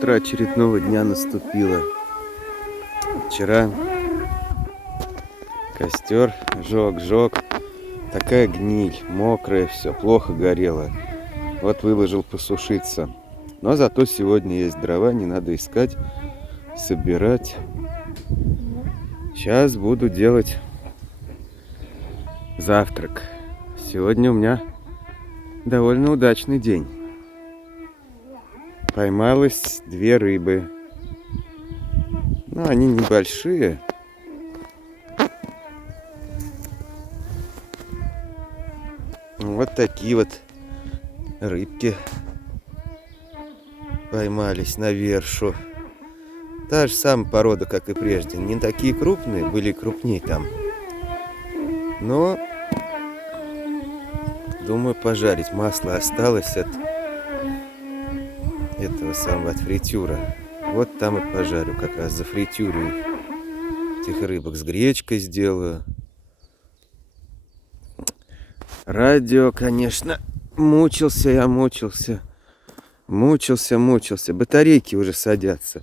Утро очередного дня наступило. Вчера костер жег. Такая гниль, мокрая, все плохо горело. Вот выложил посушиться. Но зато сегодня есть дрова, не надо искать, собирать. Сейчас буду делать завтрак. Сегодня у меня довольно удачный день. Поймалось 2 рыбы. Ну, они небольшие. Вот такие вот рыбки поймались на вершу. Та же самая порода, как и прежде. Не такие крупные, были крупнее там. Но, думаю, пожарить. Масло осталось от этого самого, от фритюра. Вот там и пожарю, как раз за фритюру этих рыбок. С гречкой сделаю. Радио, конечно, мучился. Батарейки уже садятся.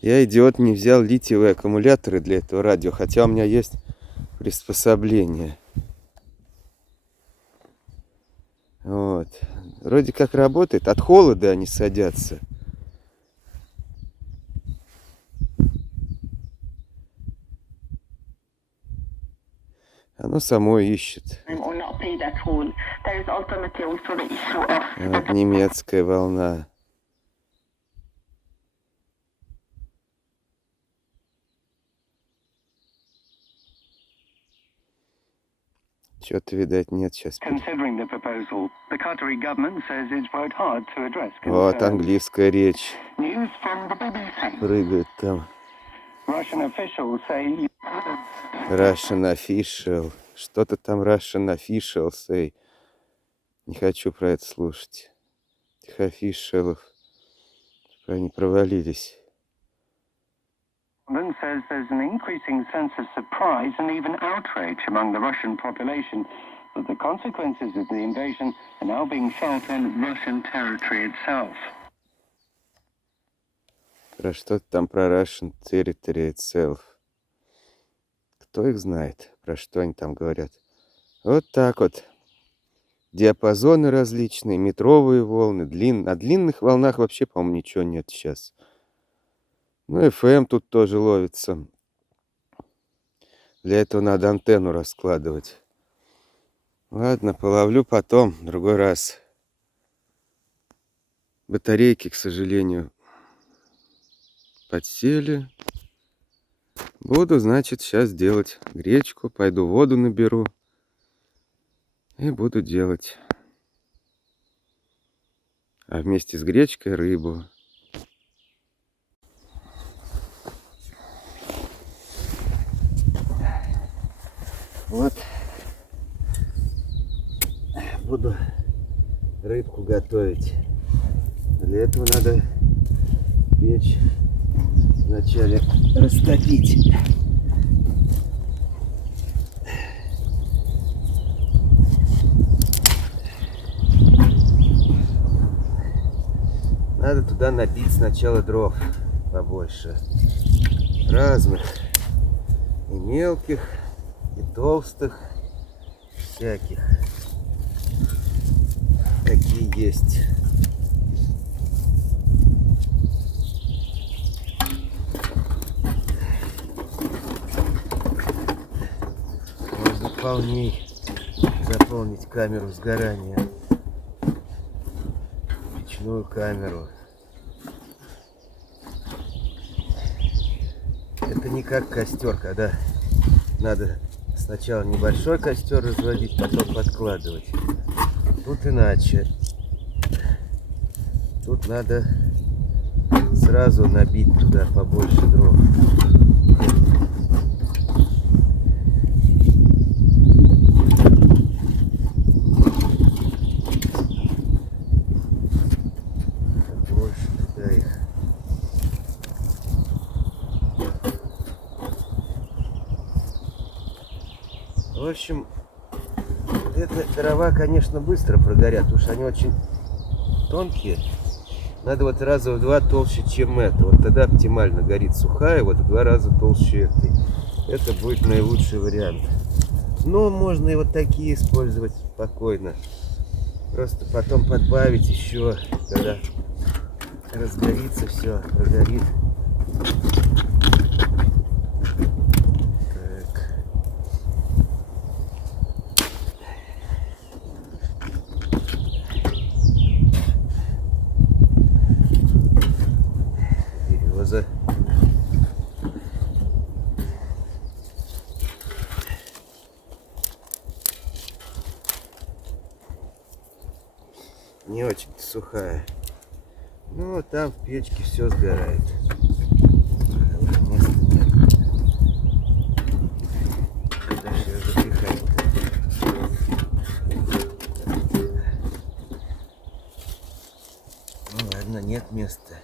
Я, идиот, не взял литиевые аккумуляторы для этого радио, хотя у меня есть приспособление. Вот. Вроде как работает. От холода они садятся. Оно само ищет. Вот немецкая волна. Что-то, видать, нет сейчас. Вот английская речь. Прыгает там. Russian official. Что-то там Russian official say. Не хочу про это слушать. Этих офишелов. Чтобы они провалились. Says there's an increasing sense of surprise and even outrage among the Russian population that the consequences of the invasion are now being felt on Russian territory itself. Про что-то там про Russian territory itself. Кто их знает, про что они там говорят. Вот так вот. Диапазоны различные, метровые волны, на длинных волнах вообще, по-моему, ничего нет сейчас. Ну, FM тут тоже ловится. Для этого надо антенну раскладывать. Ладно, половлю потом, в другой раз. Батарейки, к сожалению, подсели. Буду, значит, сейчас делать гречку. Пойду воду наберу. И буду делать. А вместе с гречкой рыбу. Вот. Буду рыбку готовить. Для этого надо печь вначале растопить. Надо туда набить сначала дров побольше. Разных. И мелких, и толстых. Всяких. Какие есть. Можно вполне заполнить камеру сгорания. Печную камеру. Это не как костер, когда надо сначала небольшой костер разводить, потом подкладывать. Тут иначе. Тут надо сразу набить туда побольше дров. Побольше туда их. В общем, эта дрова, конечно, быстро прогорят, потому что они очень тонкие. Надо вот раза в 2 толще, чем это. Вот тогда оптимально горит сухая, вот в 2 раза толще этой. Это будет наилучший вариант. Но можно и вот такие использовать спокойно. Просто потом подбавить еще, когда разгорится все, прогорит. Так. Береза. Не очень сухая. Ну, там в печке все сгорает. Уже места нет. Куда же ее запихать-то? Ну ладно, нет места.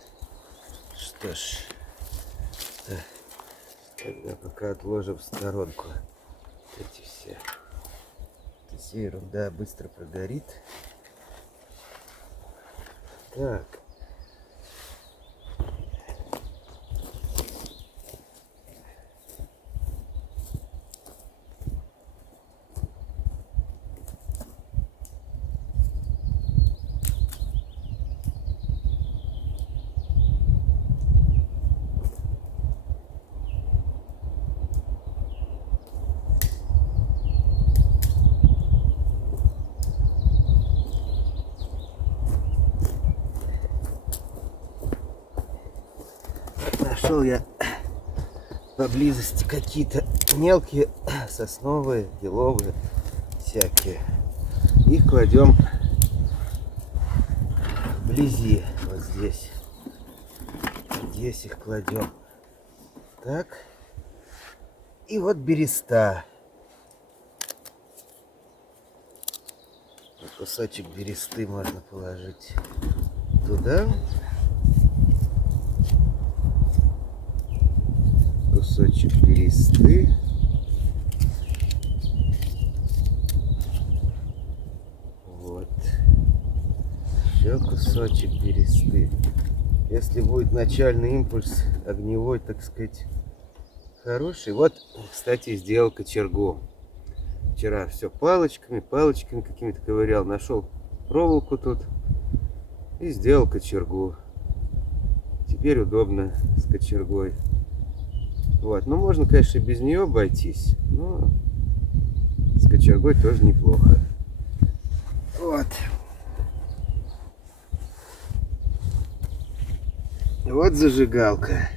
Что ж, тогда пока отложим в сторонку эти все. Эта вся ерунда быстро прогорит. Так. Нашел я поблизости какие-то мелкие сосновые, еловые всякие. Их кладем вблизи, вот здесь. Здесь их кладем. Так. И вот береста. Кусочек бересты можно положить туда. Кусочек бересты. Вот. Еще кусочек бересты. Если будет начальный импульс огневой, так сказать, хороший. Вот, кстати, сделал кочергу. Вчера все палочками какими-то ковырял. Нашел проволоку тут и сделал кочергу. Теперь удобно с кочергой. Вот, ну можно, конечно, и без нее обойтись, но с кочергой тоже неплохо. Вот. Вот зажигалка.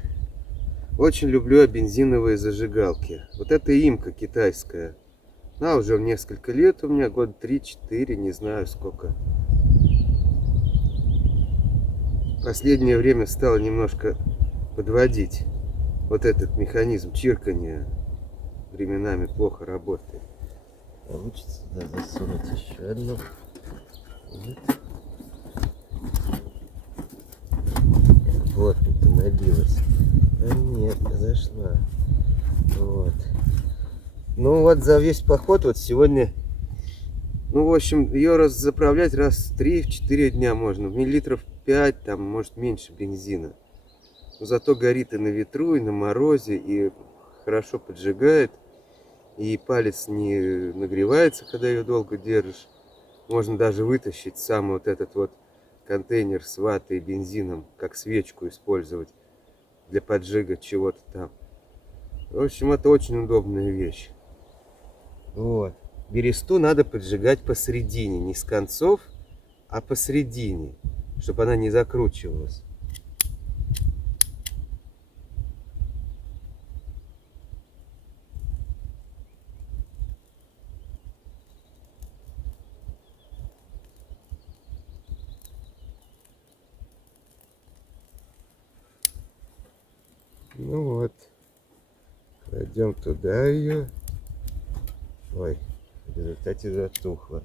Очень люблю бензиновые зажигалки. Вот это имка китайская. Она уже несколько лет у меня, год 3-4, не знаю сколько. Последнее время стало немножко подводить. Вот этот механизм чиркания временами плохо работает. Получится сюда засунуть еще одну. Вот это набилось. А нет, зашла. Вот. Ну вот за весь поход вот сегодня, ну в общем, ее заправлять раз в 3-4 дня можно. Миллилитров 5, там может меньше бензина. Но зато горит и на ветру, и на морозе, и хорошо поджигает. И палец не нагревается, когда ее долго держишь. Можно даже вытащить сам вот этот вот контейнер с ватой и бензином, как свечку использовать для поджига чего-то там. В общем, это очень удобная вещь. Вот. Бересту надо поджигать посередине, не с концов, а посередине, чтобы она не закручивалась. Ну вот, кладем туда ее. Ой, в результате затухло.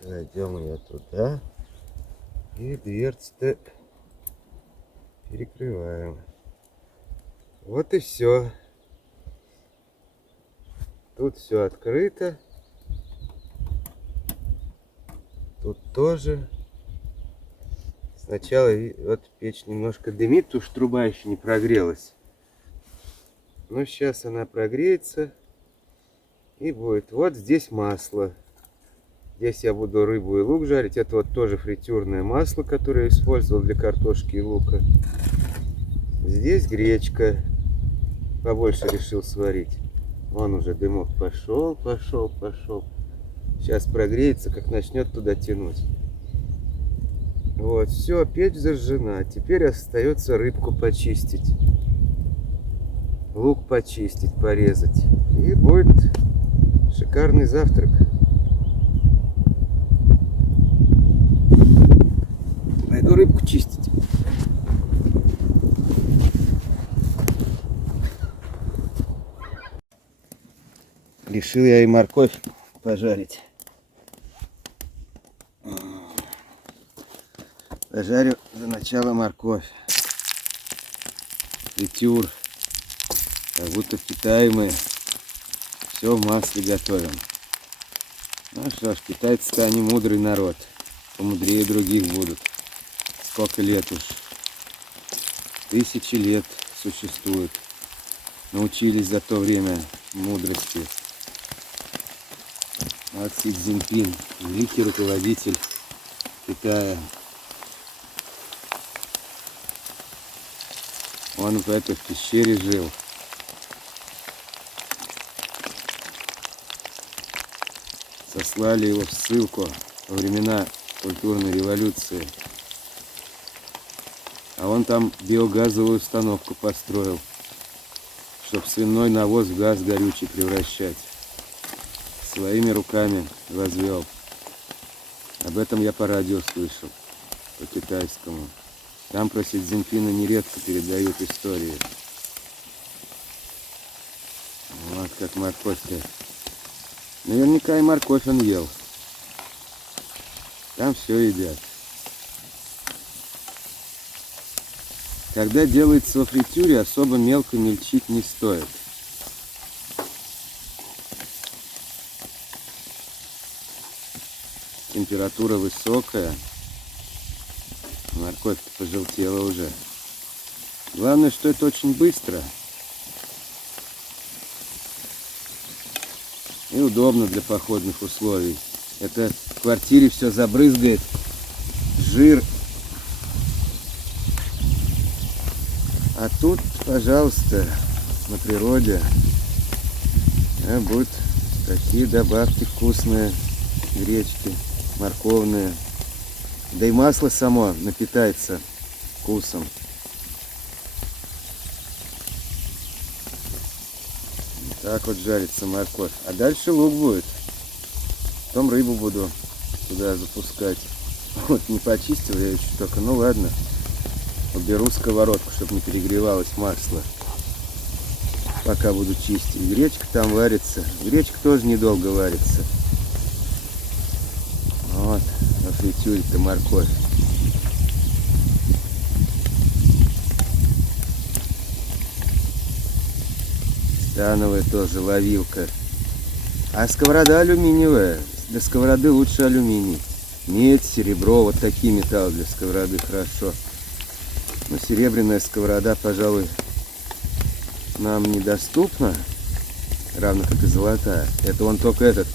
Кладем ее туда. И дверцу-то перекрываем. Вот и все. Тут все открыто. Тут тоже. Сначала вот печь немножко дымит, потому что труба еще не прогрелась. Но сейчас она прогреется и будет. Вот здесь масло. Здесь я буду рыбу и лук жарить. Это вот тоже фритюрное масло, которое я использовал для картошки и лука. Здесь гречка. Побольше решил сварить. Вон уже дымок пошел. Сейчас прогреется, как начнет туда тянуть. Вот, все, печь зажжена. Теперь остается рыбку почистить. Лук почистить, порезать. И будет шикарный завтрак. Пойду рыбку чистить. Решил я и морковь пожарить. Пожарю за начало морковь. Фритюр. Как будто в Китае мы все в масле готовим. Ну что ж, китайцы-то они мудрый народ. Помудрее других будут. Сколько лет уж. 1000 лет существуют. Научились за то время мудрости. Вот Си Цзиньпин, великий руководитель Китая. Он в этой пещере жил. Сослали его в ссылку во времена культурной революции. А он там биогазовую установку построил, чтобы свиной навоз в газ горючий превращать. Своими руками возвел. Об этом я по радио слышал, по китайскому. Там про Си Цзиньпина нередко передают истории. Вот как морковь-то. Наверняка и морковь он ел. Там все едят. Когда делается во фритюре, особо мелко мельчить не стоит. Температура высокая. Морковь-то пожелтела уже. Главное, что это очень быстро. И удобно для походных условий. Это в квартире все забрызгает. Жир. А тут, пожалуйста, на природе будут такие добавки вкусные. Гречки, морковные. Да и масло само напитается вкусом. Так вот жарится морковь. А дальше лук будет. Потом рыбу буду туда запускать. Вот не почистил я еще только. Ну ладно. Уберу сковородку, чтобы не перегревалось масло. Пока буду чистить. Гречка там варится. Гречка тоже недолго варится. Вот. На фритюре-то морковь. Становая тоже ловилка. А сковорода алюминиевая. Для сковороды лучше алюминий. Медь, серебро, вот такие металлы для сковороды хорошо. Но серебряная сковорода, пожалуй, нам недоступна. Равно как и золотая. Это вон только этот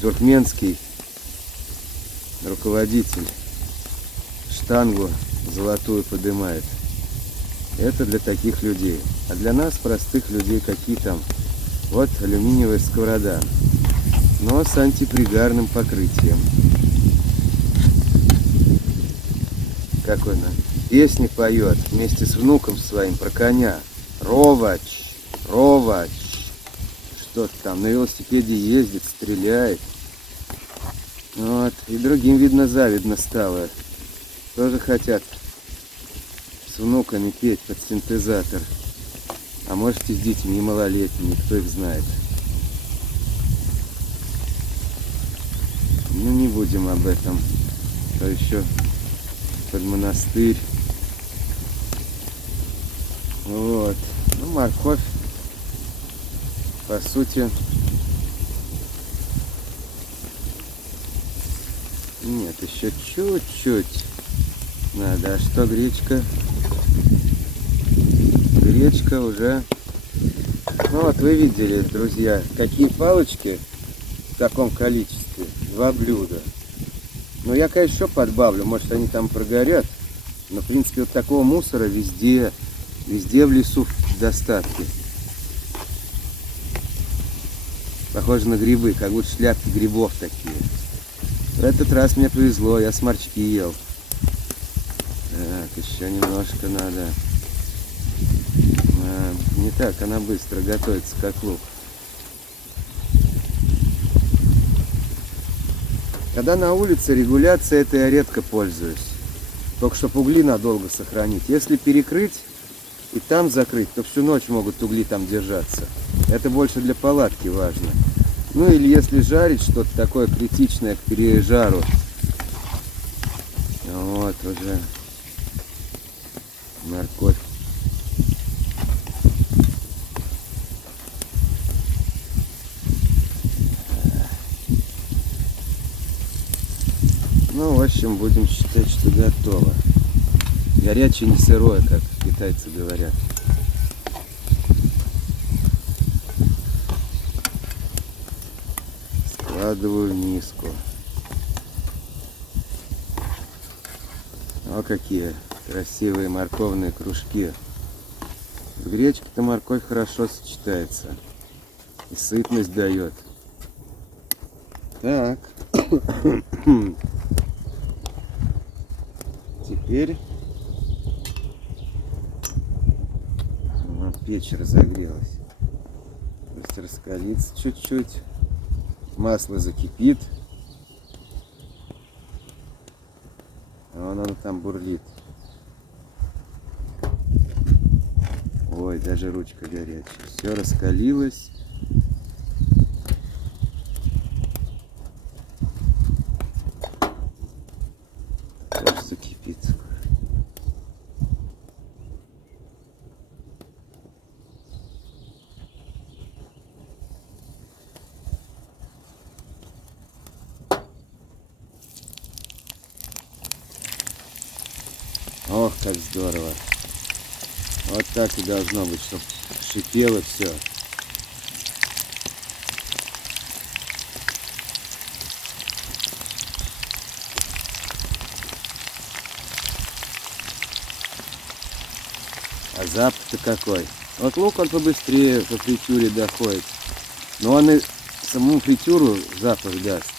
туркменский руководитель штангу золотую поднимает. Это для таких людей. А для нас, простых людей, какие там? Вот алюминиевая сковорода, но с антипригарным покрытием. Как он песни поет вместе с внуком своим про коня. Ровач, ровач. Что-то там на велосипеде ездит, стреляет. Вот. И другим, видно, завидно стало. Тоже хотят с внуками петь под синтезатор. А может и с детьми малолетними, кто их знает. Ну не будем об этом. То еще под монастырь. Вот. Ну, морковь, по сути, Нет, еще чуть-чуть надо. А что гречка? Гречка уже... Ну вот вы видели, друзья, какие палочки в таком количестве. 2 блюда. Ну я, конечно, еще подбавлю, может они там прогорят. Но, в принципе, вот такого мусора везде в лесу в достатке. Похоже на грибы, как будто шляпки грибов такие. В этот раз мне повезло, я сморчки ел. Так, еще немножко надо. Не так, она быстро готовится, как лук. Когда на улице регуляция, это я редко пользуюсь. Только чтобы угли надолго сохранить. Если перекрыть и там закрыть, то всю ночь могут угли там держаться. Это больше для палатки важно. Ну или если жарить что-то такое критичное к пережару. Вот уже морковь. Ну, в общем, будем считать, что готово. Горячее, не сырое, как китайцы говорят. Складываю в миску. О, какие красивые морковные кружки. С гречкой-то морковь хорошо сочетается. И сытность дает. Так. Теперь печь разогрелась. Пусть раскалится чуть-чуть. Масло закипит. А вон оно там бурлит. Ой, даже ручка горячая. Все раскалилось. Тоже закипит. Ох, как здорово. Вот так и должно быть, чтобы шипело все. А запах-то какой. Вот лук он побыстрее по фритюре доходит. Но он и саму фритюру запах даст.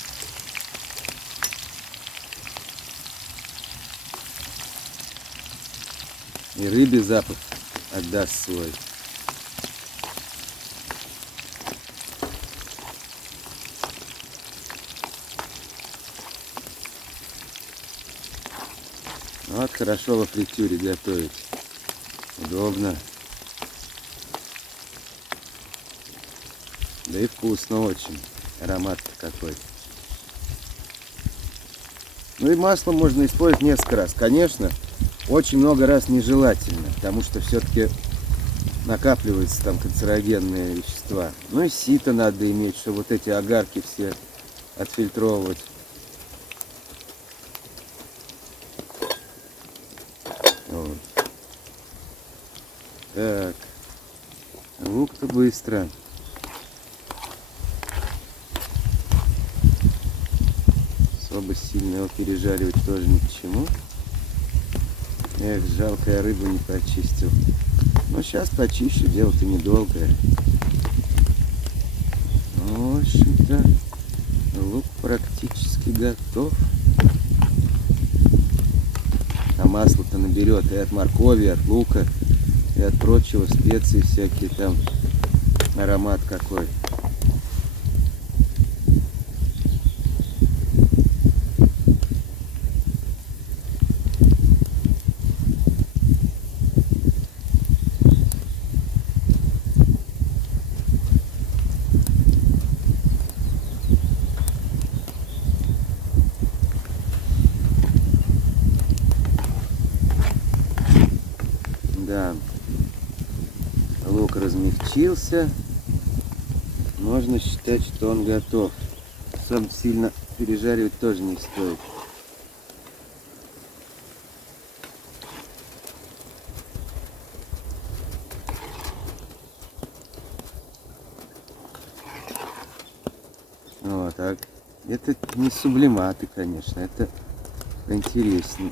И рыбе запах отдаст свой. Вот хорошо во фритюре готовить. Удобно. Да и вкусно очень. Аромат-то какой. Ну и масло можно использовать несколько раз. Конечно, очень много раз нежелательно, потому что все-таки накапливаются там канцерогенные вещества. Ну и сито надо иметь, чтобы вот эти огарки все отфильтровывать. Вот. Так. Лук-то быстро. Особо сильно его пережаривать тоже ни к чему. Эх, жалко, я рыбу не почистил. Но сейчас почищу, дело-то недолгое. В общем-то, лук практически готов. А масло-то наберет и от моркови, и от лука, и от прочего, специи всякие там. Аромат какой. Да, лук размягчился, можно считать, что он готов. Сам сильно пережаривать тоже не стоит. так. Это не сублиматы, конечно, это интереснее.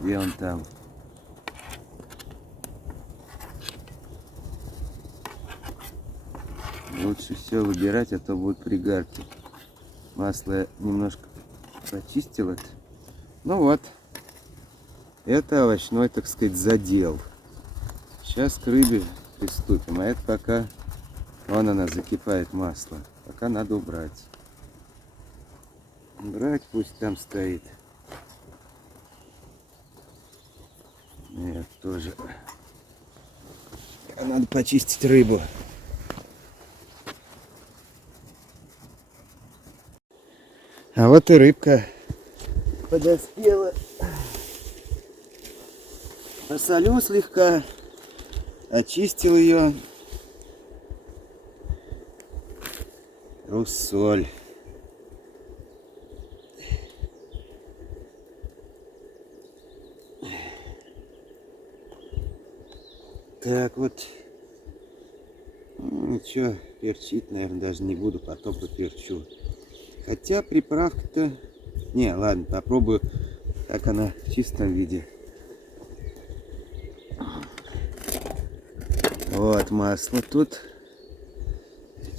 Где он там? Лучше все выбирать, а то будут пригарки. Масло я немножко почистил это. Ну вот. Это овощной, так сказать, задел. Сейчас к рыбе приступим. А это пока... Вон она закипает масло. Пока надо убрать. Убрать, пусть там стоит. Нет, тоже. Надо почистить рыбу. А вот и рыбка подоспела. Посолю слегка. Очистил ее. Руссоль. Так вот. Ну, ничего, перчить, наверное, даже не буду, потом поперчу. Хотя приправка-то... Не, ладно, попробую, как она в чистом виде. Вот масло тут.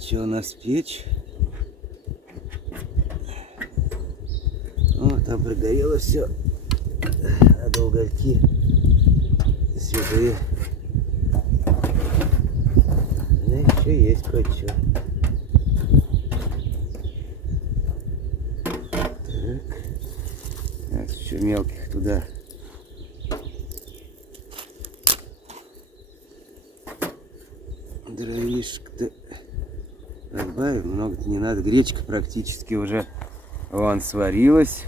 Что у нас печь? О, там прогорело все. Надо угольки сюда. Да еще есть кое-что. Так, еще мелких туда. Дровишек-то разбавим, много-то не надо. Гречка практически уже вон сварилась.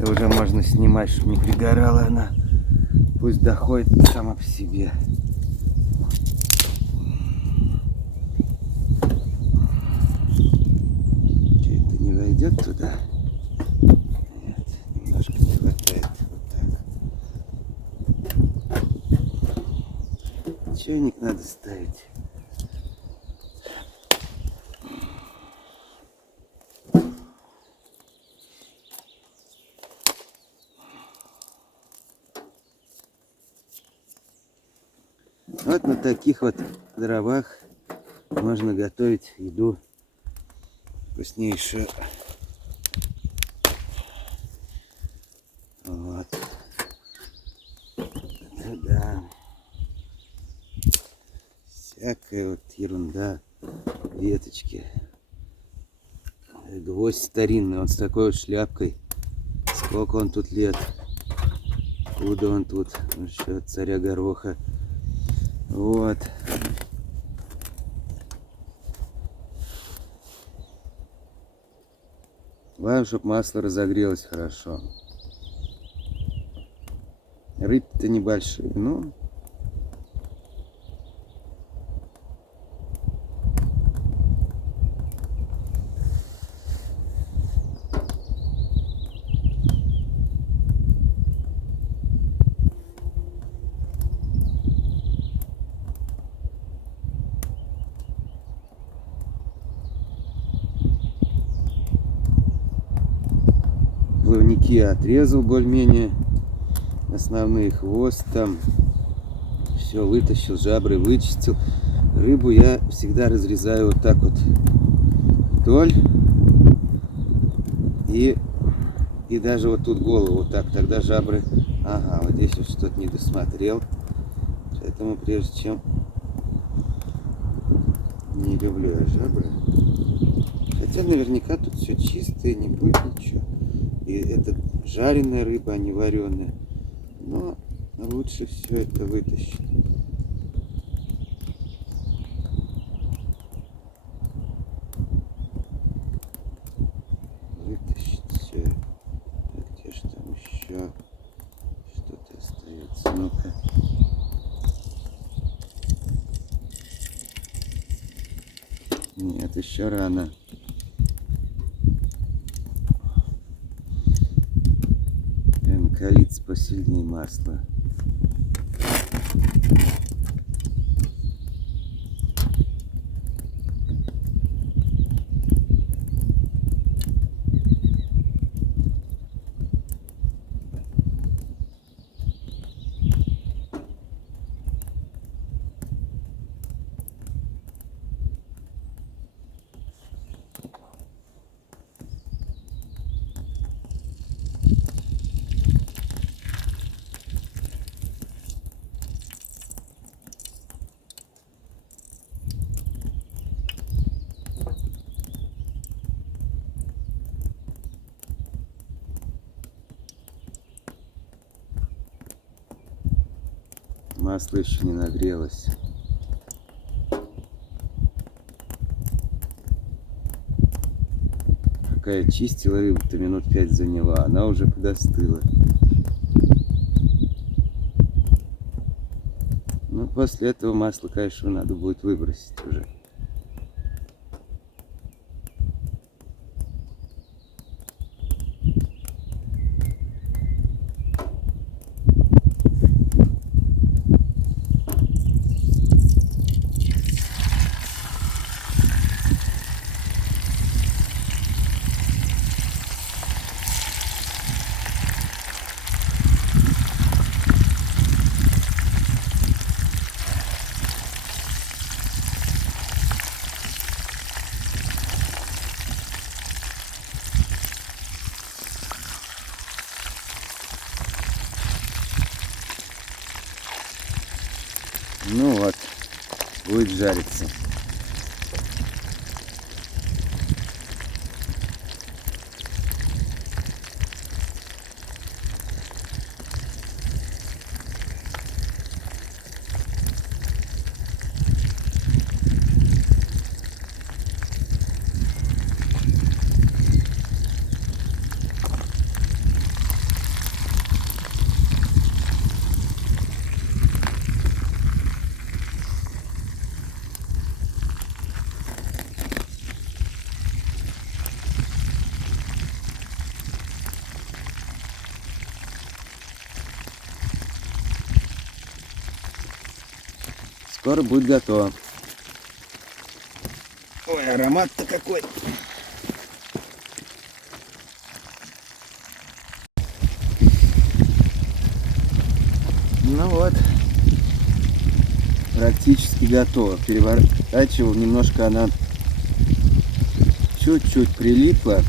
И уже можно снимать, чтобы не пригорала она. Пусть доходит сама по себе. Че, это не войдет туда? Нет, немножко не хватает. Вот так. Чайник надо ставить. Вот на таких вот дровах можно готовить еду вкуснейшую. Вот. Это да. Всякая вот ерунда. Веточки. Гвоздь старинный. Он с такой вот шляпкой. Сколько он тут лет. Откуда он тут? Ну что, царя гороха. Вот. Главное, чтобы масло разогрелось хорошо. Рыбки-то небольшие, но... Плавники отрезал более-менее, основные, хвост там, все вытащил, жабры вычистил. Рыбу я всегда разрезаю вот так вот вдоль и даже вот тут голову вот так, тогда жабры, ага, вот здесь вот что-то не досмотрел, поэтому прежде чем, не люблю я жабры, хотя наверняка тут все чистое, не будет ничего. И это жареная рыба, а не вареная. Но лучше все это вытащить. Вытащить все. Так, где же там еще что-то остается? Ну-ка. Нет, еще рано. посильнее масла. Масло еще не нагрелось. Пока я чистила рыбу-то минут 5 заняла, она уже подостыла. Ну, после этого масло, конечно, надо будет выбросить уже. Ну вот, будет жариться. Скоро будет готово. Ой, аромат-то какой! Ну вот, практически готово. Переворачивал, немножко она чуть-чуть прилипла,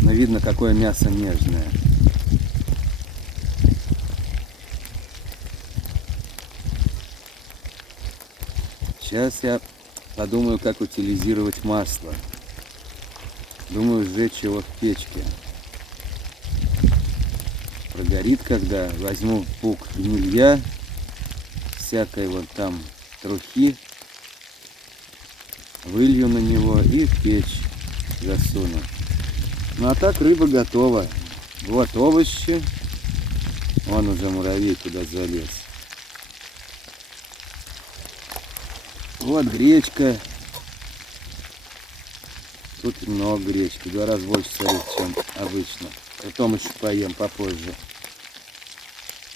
но видно, какое мясо нежное. Сейчас я подумаю, как утилизировать масло. Думаю, сжечь его в печке. Прогорит, когда возьму пук гнилья, всякой вот там трухи, вылью на него и в печь засуну. Ну а так рыба готова. Вот овощи. Вон уже муравей туда залез. Вот гречка. Тут много гречки. В 2 раза больше солить, чем обычно. Потом еще поем попозже,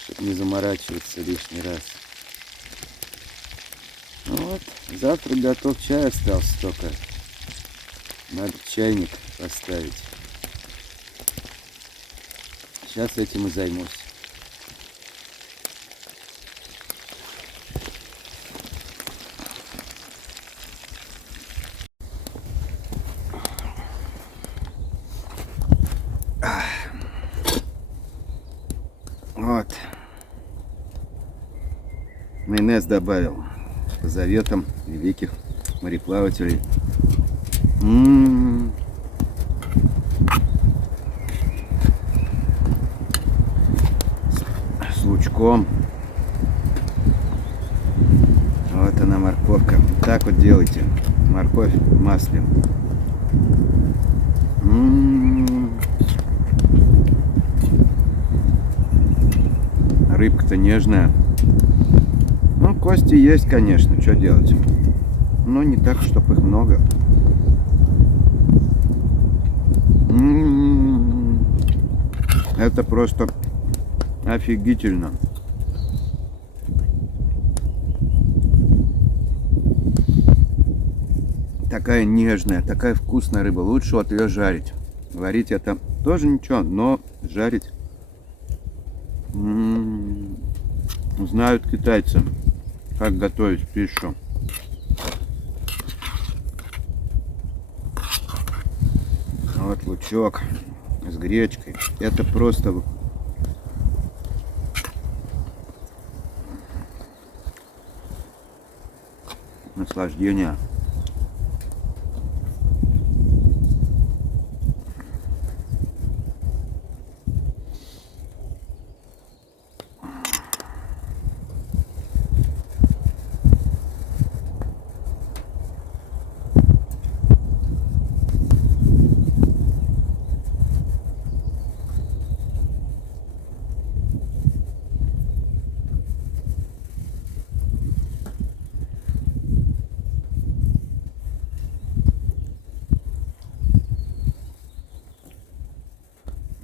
чтобы не заморачиваться лишний раз. Ну вот, завтра готов, чай остался только. Надо чайник поставить. Сейчас этим и займусь. Вот. Майонез добавил по заветам великих мореплавателей. С лучком. Вот она, морковка. Так вот делайте. Морковь в масле. Рыбка-то нежная. Ну, кости есть, конечно, что делать. Но не так, чтобы их много. Это просто Офигительно. Такая нежная, такая вкусная рыба. Лучше вот ее жарить. Варить это тоже ничего, но жарить. Знают китайцы, как готовить пищу. Вот лучок с гречкой. Это просто наслаждение.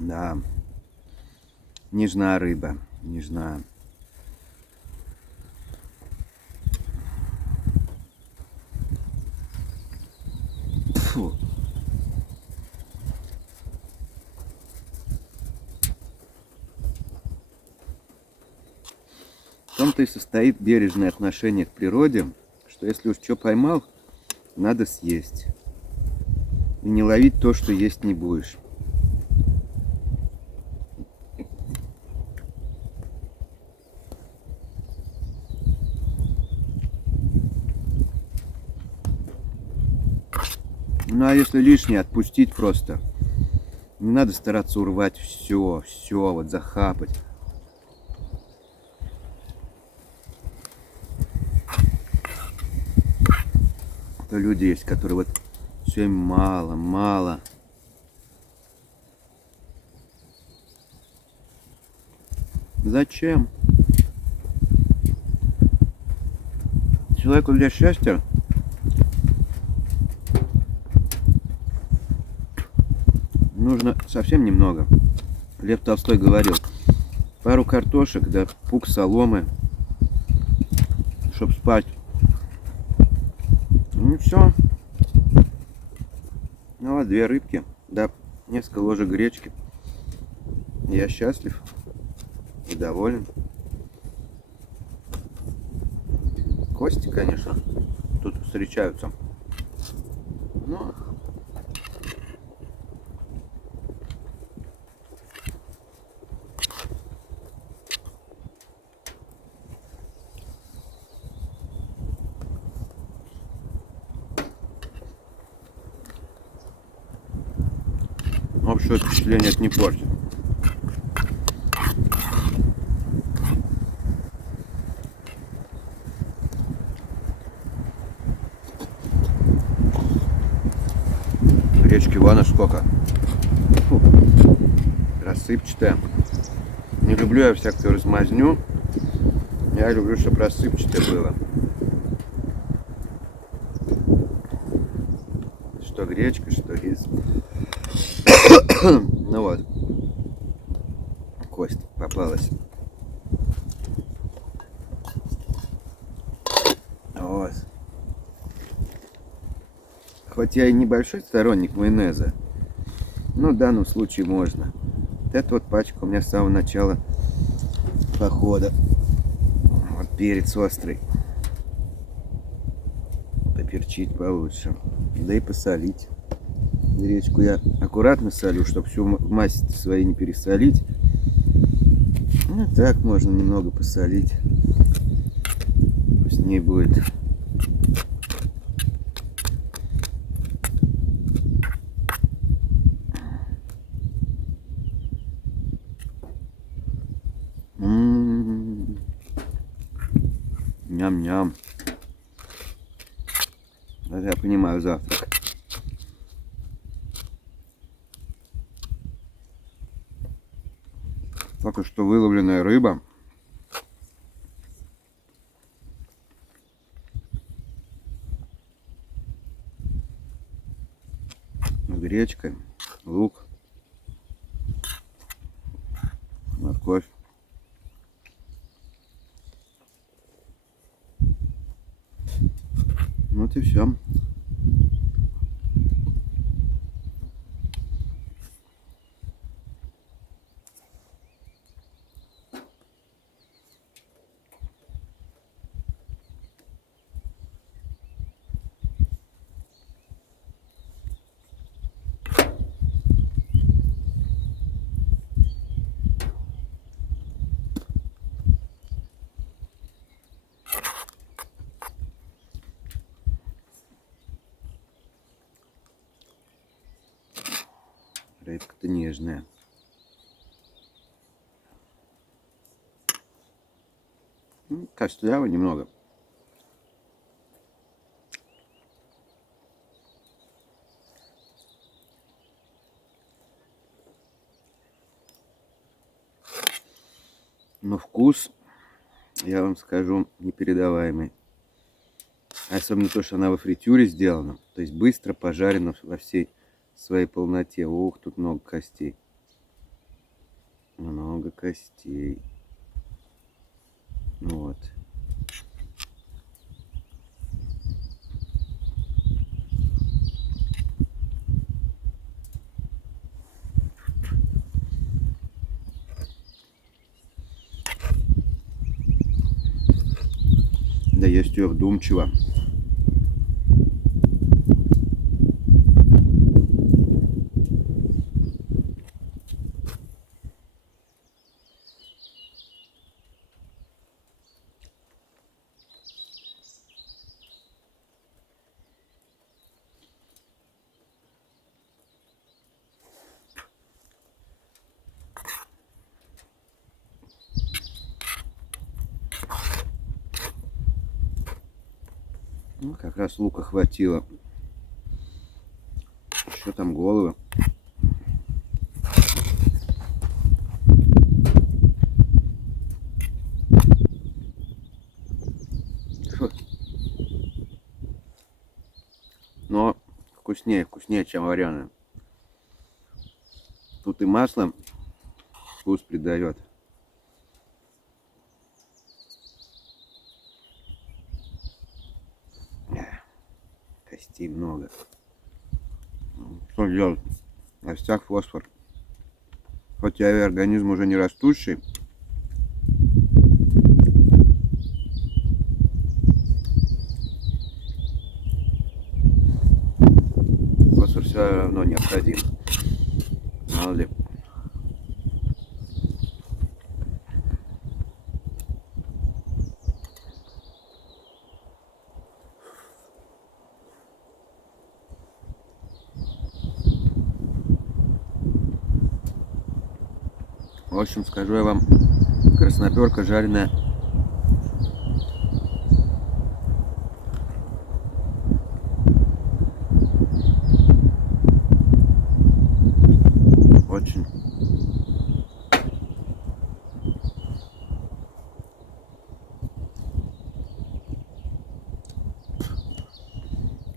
Да, нежная рыба, нежная. Фу. В том-то и состоит бережное отношение к природе, что если уж что поймал, надо съесть. И не ловить то, что есть не будешь. Ну а если лишнее, отпустить просто. Не надо стараться урвать все, вот захапать. То люди есть, которые вот все им мало, мало. Зачем? Человеку для счастья нужно совсем немного. Лев Толстой говорил: пару картошек, да пук соломы, чтоб спать. Ну все. Ну вот 2 рыбки, да несколько ложек гречки. Я счастлив и доволен. Кости, конечно, тут встречаются. Но общее впечатление это не портит. Гречки вон сколько. Фу. Рассыпчатая. Не люблю я всякую размазню. Я люблю, чтобы рассыпчатое было. Что гречка, что рис. Ну вот. Кость попалась. Вот. Хоть я и небольшой сторонник майонеза, но в данном случае можно. Вот эта вот пачка у меня с самого начала похода. Вот перец острый. Поперчить получше. Да и посолить. Гречку я аккуратно солю, чтобы всю масть своей не пересолить. Ну так можно немного посолить. Вкуснее будет. Ням-ням. Это я понимаю завтрак. Только что выловленная рыба. С гречкой, лук, морковь. и все. Рыбка-то нежная. Костлявая немного. Но вкус, я вам скажу, непередаваемый. Особенно то, что она во фритюре сделана. То есть быстро пожарена во всей своей полноте. Ух, тут много костей. Много костей. Вот. Да есть ее вдумчиво. Ну, как раз лука хватило. Еще там головы. Фу. Но вкуснее, чем вареная. Тут и масло вкус придает. Костей много. Что делать? В костях фосфор. Хотя и организм уже не растущий. Фосфор все равно необходим. Мало ли. В общем, скажу я вам, красноперка жареная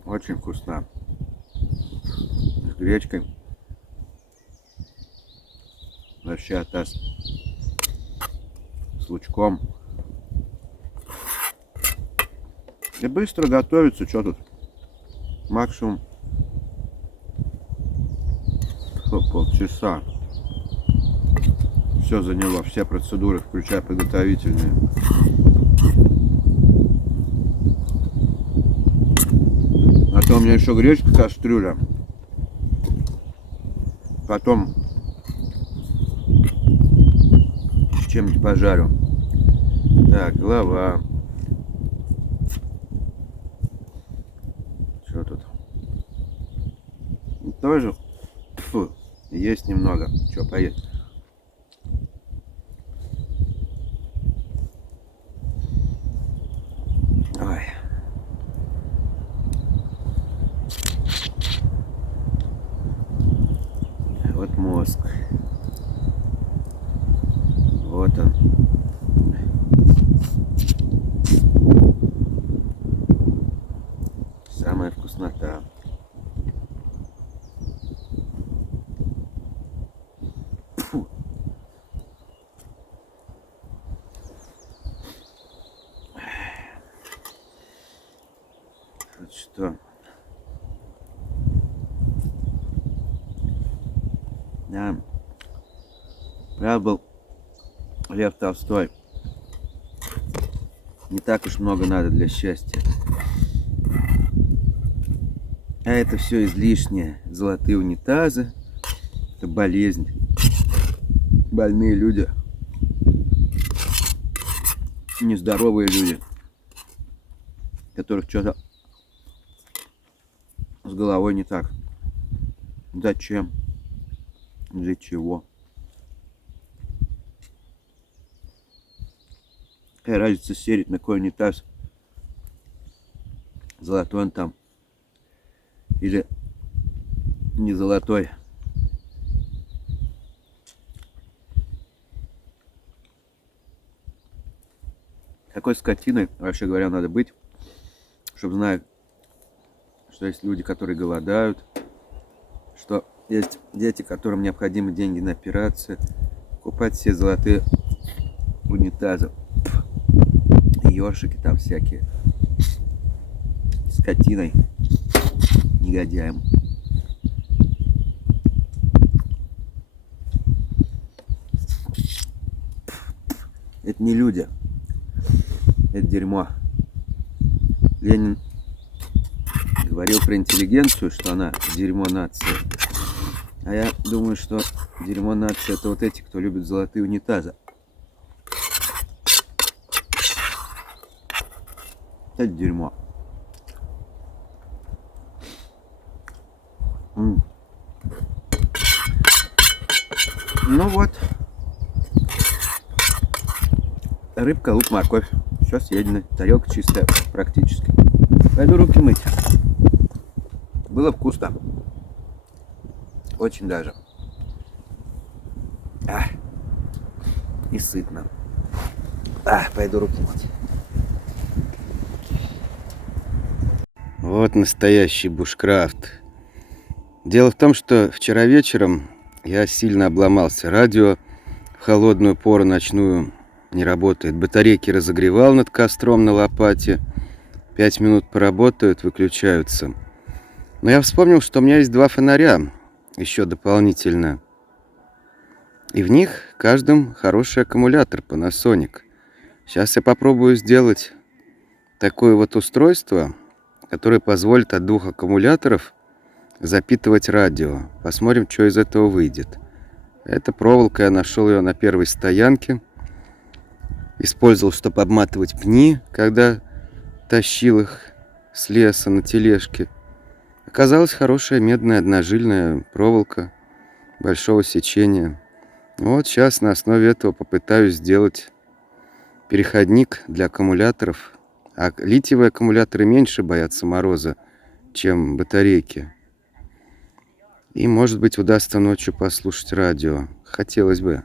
очень вкусна. С гречкой. Вообще атас. С лучком. И быстро готовится, что тут? Максимум полчаса. Все заняло, все процедуры, включая подготовительные. А то у меня еще гречка, кастрюля. Потом с чем-нибудь пожарю. Так, голова. Что тут? Тоже есть немного. Что, поесть? Ой. Вот мозг. Вот он. Самая вкуснота. Фу. Вот что Да. Прав был Лев Толстой. Не так уж много надо для счастья. А это все излишнее. Золотые унитазы. Это болезнь. Больные люди. Нездоровые люди. Которых что-то с головой не так. Зачем? Для чего? Какая разница серить на какой унитаз? Золотой он там. Или не золотой. Какой скотиной, вообще говоря, надо быть, чтобы знать, что есть люди, которые голодают, что есть дети, которым необходимы деньги на операцию, покупать все золотые унитазы, ёршики там всякие, скотиной, негодяем. Это не люди, это дерьмо. Ленин говорил про интеллигенцию, что она дерьмо нации. А я думаю, что дерьмо нации — это вот эти, кто любит золотые унитазы. Это дерьмо. Ну вот. Рыбка, лук, морковь. Все съедено. Тарелка чистая практически. Пойду руки мыть. Было вкусно. Очень даже. И сытно. Пойду руки мыть. Вот настоящий бушкрафт. Дело в том, что вчера вечером я сильно обломался. Радио в холодную пору ночную не работает. Батарейки разогревал над костром на лопате. 5 минут поработают, выключаются. Но я вспомнил, что у меня есть 2 фонаря еще дополнительно. И в них каждом хороший аккумулятор Panasonic. Сейчас я попробую сделать такое вот устройство, которое позволит от 2 аккумуляторов запитывать радио. Посмотрим, что из этого выйдет. Эта проволока, я нашел ее на первой стоянке. Использовал, чтобы обматывать пни, когда тащил их с леса на тележке. Оказалась хорошая медная одножильная проволока большого сечения. Вот сейчас на основе этого попытаюсь сделать переходник для аккумуляторов. А литиевые аккумуляторы меньше боятся мороза, чем батарейки. И, может быть, удастся ночью послушать радио. Хотелось бы.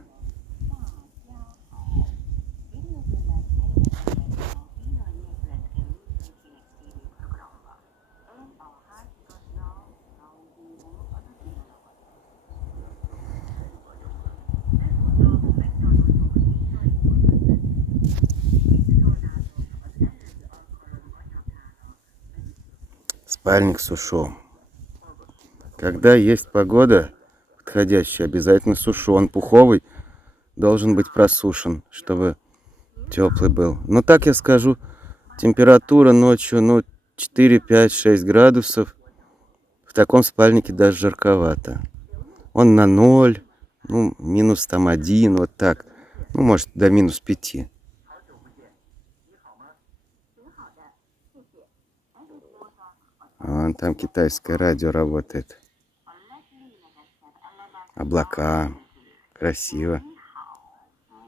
Спальник сушу. Когда есть погода подходящая, обязательно сушу. Он пуховый, должен быть просушен, чтобы теплый был. Но так я скажу, температура ночью 4, 5, 6 градусов. В таком спальнике даже жарковато. Он на 0, минус там 1, вот так. Может до минус 5. Вон там китайское радио работает. Облака. Красиво.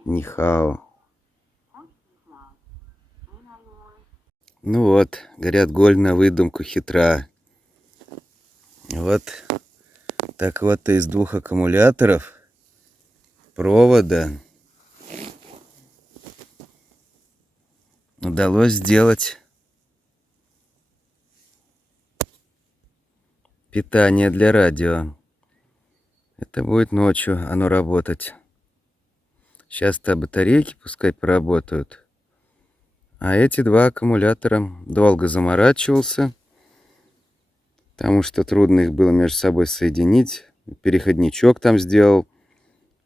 Нихао. Ну вот, говорят, голь на выдумку хитра. Вот так вот из 2 аккумуляторов провода удалось сделать питание для радио. Это будет ночью оно работать. Сейчас-то батарейки пускай поработают. А эти 2 аккумулятора долго заморачивался, потому что трудно их было между собой соединить. переходничок там сделал,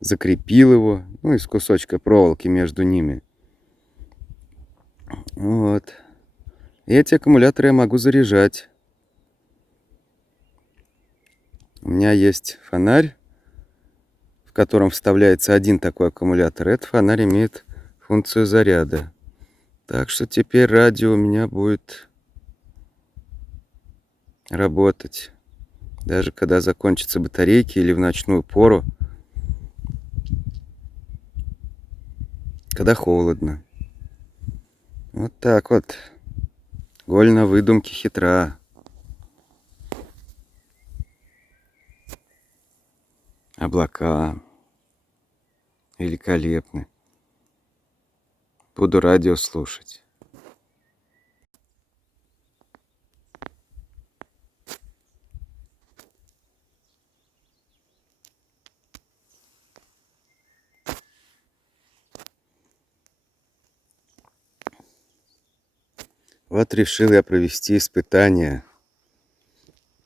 закрепил его, ну, из кусочка проволоки между ними. Вот. И эти аккумуляторы я могу заряжать. У меня есть фонарь, в котором вставляется один такой аккумулятор. Этот фонарь имеет функцию заряда. Так что теперь радио у меня будет работать. Даже когда закончатся батарейки или в ночную пору, когда холодно. Вот так вот. Голь на выдумке хитра. Облака великолепны. Буду радио слушать. Вот решил я провести испытание.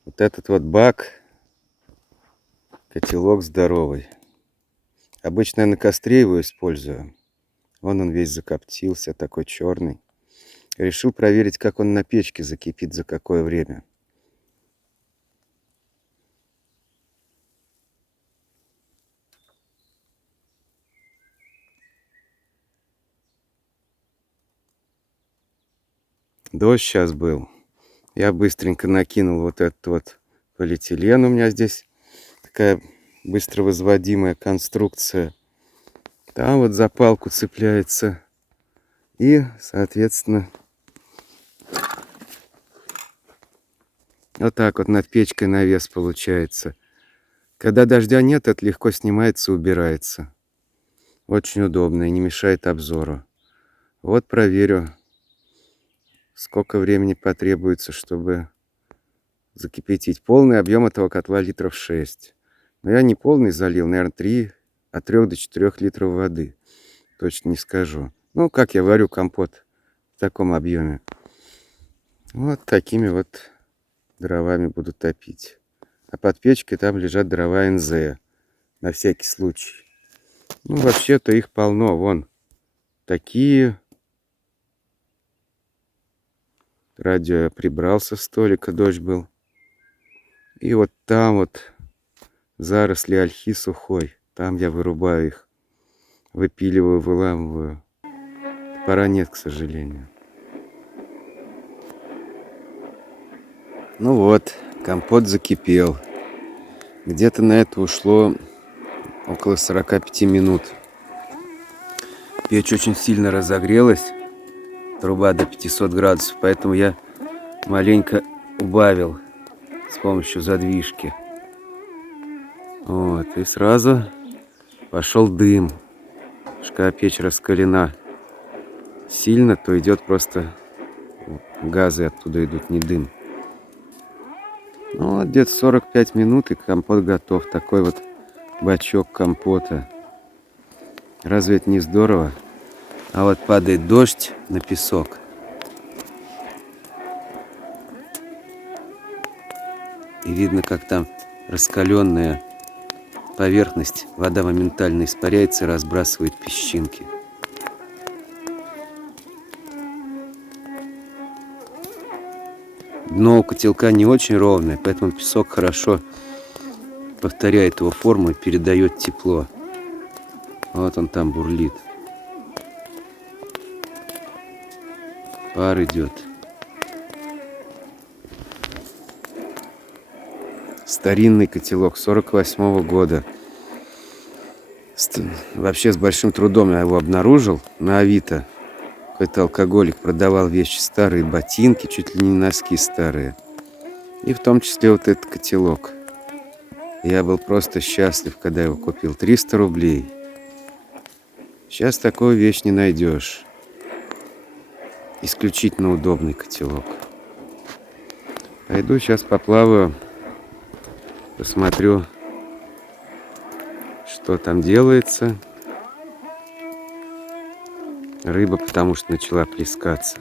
Вот этот вот бак, котелок здоровый. Обычно я на костре его использую. Вон он весь закоптился, такой черный. Решил проверить, как он на печке закипит, за какое время. Дождь сейчас был. Я быстренько накинул вот этот вот полиэтилен. У меня здесь такая быстро возводимая конструкция. Там вот за палку цепляется. И, соответственно, вот так вот над печкой навес получается. Когда дождя нет, это легко снимается и убирается. Очень удобно и не мешает обзору. Вот проверю, сколько времени потребуется, чтобы закипятить. Полный объем этого котла литров 6. Но я не полный залил, наверное, от 3 до 4 литров воды. Точно не скажу. Ну, как я варю компот в таком объеме. Вот такими вот дровами буду топить. А под печкой там лежат дрова НЗ. На всякий случай. Ну, вообще-то их полно. Вон такие. Радио я прибрал со столика, дождь был. И вот там вот заросли ольхи сухой. Там я вырубаю их. Выпиливаю, выламываю. Топора нет, к сожалению. Ну вот, компот закипел. Где-то на это ушло около 45 минут. Печь очень сильно разогрелась. Труба до 500 градусов, поэтому я маленько убавил с помощью задвижки. Вот, и сразу пошел дым. Когда печь раскалена сильно, то идет просто газы оттуда идут, не дым. Ну вот где-то 45 минут и компот готов. Такой вот бачок компота. Разве это не здорово? А вот падает дождь на песок. И видно, как там раскаленная поверхность. Вода моментально испаряется и разбрасывает песчинки. Дно у котелка не очень ровное, поэтому песок хорошо повторяет его форму и передает тепло. Вот он там бурлит. Пар идет. Старинный котелок 48-го года. Вообще с большим трудом я его обнаружил на Авито. Какой-то алкоголик продавал вещи старые, ботинки, чуть ли не носки старые. И в том числе вот этот котелок. Я был просто счастлив, когда его купил. 300 рублей. Сейчас такую вещь не найдешь. Исключительно удобный котелок. Пойду сейчас поплаваю. Посмотрю, что там делается. Рыба, потому что начала плескаться.